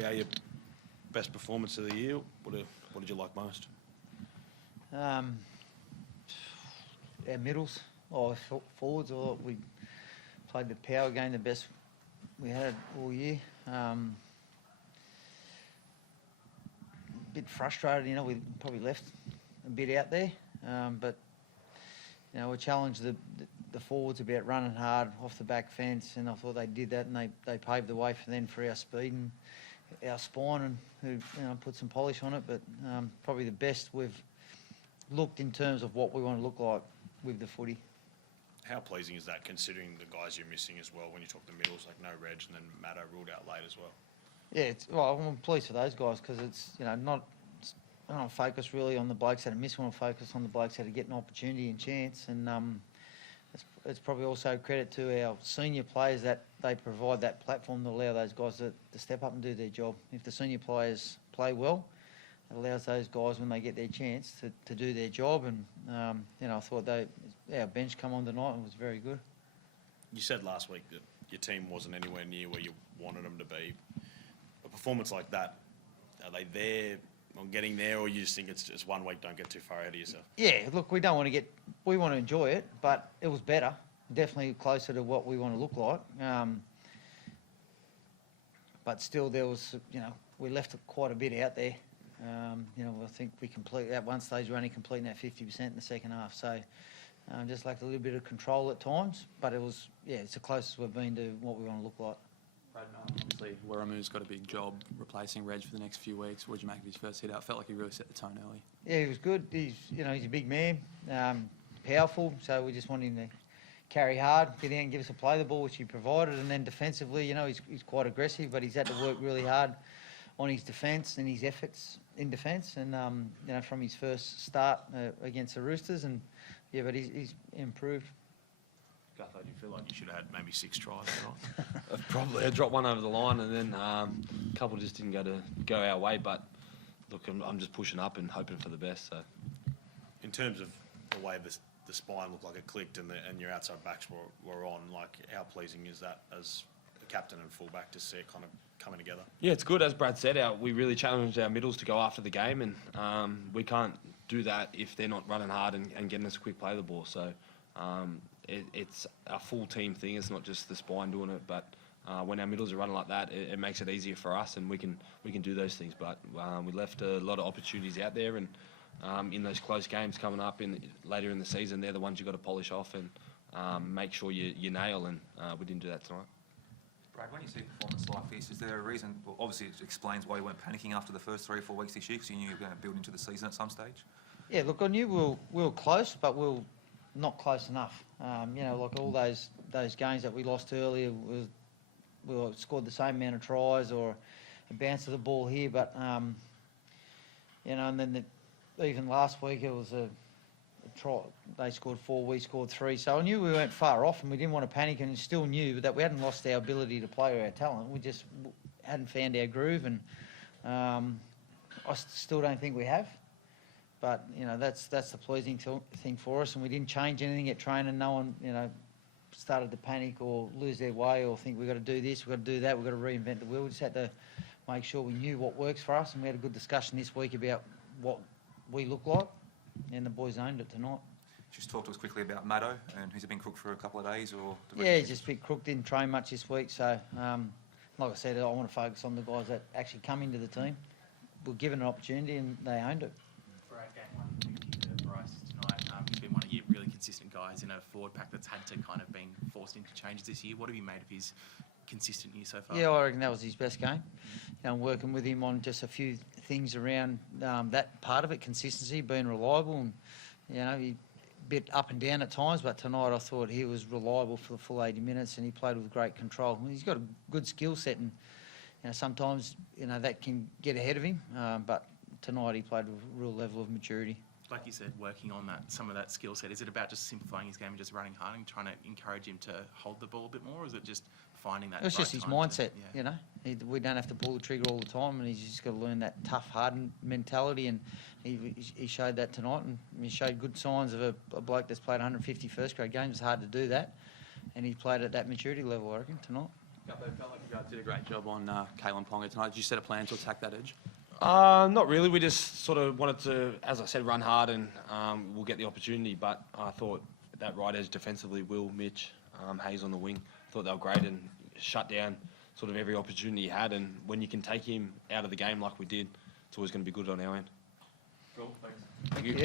PA, your best performance of the year. What did you like most? Our middles or forwards, or we played the power game the best we had all year. Bit frustrated, we probably left a bit out there, but we challenged the forwards about running hard off the back fence, and I thought they did that, and they paved the way for our speed and our spine, and who put some polish on it. But probably the best we've looked in terms of what we want to look like with the footy. How pleasing is that, considering the guys you're missing as well? When you talk the middles, like no Reg, and then Matto ruled out late as well. Yeah, I'm pleased for those guys, because it's not. I don't focus really on the blokes that are missing. I want to focus on the blokes that are getting opportunity and chance, and it's probably also credit to our senior players that they provide that platform to allow those guys to step up and do their job. If the senior players play well, it allows those guys, when they get their chance, to do their job. And I thought our bench come on tonight and was very good. You said last week that your team wasn't anywhere near where you wanted them to be. A performance like that, are they there on getting there, or you just think it's just 1 week, don't get too far ahead of yourself? Yeah, look, we want to enjoy it, but it was better, definitely closer to what we want to look like. But still, there was, we left quite a bit out there. I think we completed at one stage, we're only completing at 50% in the second half. So just lacked a little bit of control at times, but it was, it's the closest we've been to what we want to look like. Obviously, Waramu's got a big job replacing Reg for the next few weeks. What did you make of his first hit out? Felt like he really set the tone early. Yeah, he was good. He's a big man, powerful. So we just want him to carry hard, get in and give us a play the ball, which he provided. And then defensively, he's quite aggressive, but he's had to work really hard on his defence and his efforts in defence. And from his first start against the Roosters, but he's improved. Gutho, do you feel like you should have had maybe 6 tries tonight? Probably. I dropped one over the line, and then a couple just didn't go our way. But look, I'm just pushing up and hoping for the best. So, in terms of the way the spine looked like it clicked and your outside backs were on, like how pleasing is that as a captain and fullback to see it kind of coming together? Yeah, it's good. As Brad said, we really challenged our middles to go after the game, and we can't do that if they're not running hard and getting us a quick play the ball. So. It's a full team thing. It's not just the spine doing it, but when our middles are running like that, it makes it easier for us, and we can do those things. But we left a lot of opportunities out there, and in those close games coming up later in the season, they're the ones you've got to polish off and make sure you nail, and we didn't do that tonight. Brad, when you see a performance like this, is there a reason? Well, obviously it explains why you weren't panicking after the first 3 or 4 weeks this year, because you knew you were going to build into the season at some stage. Yeah, look, I knew we were close, but we were not close enough. Like all those games that we lost earlier, we scored the same amount of tries or a bounce of the ball here, but and then even last week it was a try. They scored 4, we scored 3. So I knew we weren't far off, and we didn't want to panic, and still knew that we hadn't lost our ability to play or our talent. We just hadn't found our groove, and I still don't think we have. But that's the pleasing thing for us, and we didn't change anything at training. No one started to panic or lose their way or think we've got to do this, we've got to do that, we've got to reinvent the wheel. We just had to make sure we knew what works for us, and we had a good discussion this week about what we look like, and the boys owned it tonight. Just talk to us quickly about Matto, and has he been crooked for a couple of days? He's just a bit crooked, didn't train much this week. So, like I said, I want to focus on the guys that actually come into the team. We're given an opportunity, and they owned it. Game 1 for Bryce tonight. He's been one of your really consistent guys in a forward pack that's had to kind of been forced into changes this year. What have you made of his consistent year so far? Yeah, I reckon that was his best game. Working with him on just a few things around that part of it, consistency, being reliable, and he bit up and down at times, but tonight I thought he was reliable for the full 80 minutes, and he played with great control. He's got a good skill set, and sometimes that can get ahead of him, but tonight he played with a real level of maturity. Like you said, working on some of that skill set, is it about just simplifying his game and just running hard and trying to encourage him to hold the ball a bit more, or is it just finding that? It's just his mindset, yeah. We don't have to pull the trigger all the time, and he's just got to learn that tough, hardened mentality, and he showed that tonight, and he showed good signs of a bloke that's played 150 first grade games. It's hard to do that, and he played at that maturity level, I reckon, tonight. Guppo, felt like you guys did a great job on Kalen Ponga tonight. Did you set a plan to attack that edge? Not really. We just sort of wanted to, as I said, run hard and we'll get the opportunity. But I thought that right edge defensively, Will, Mitch, Hayes on the wing, thought they were great and shut down sort of every opportunity he had. And when you can take him out of the game like we did, it's always going to be good on our end. Cool, thanks. Thank you.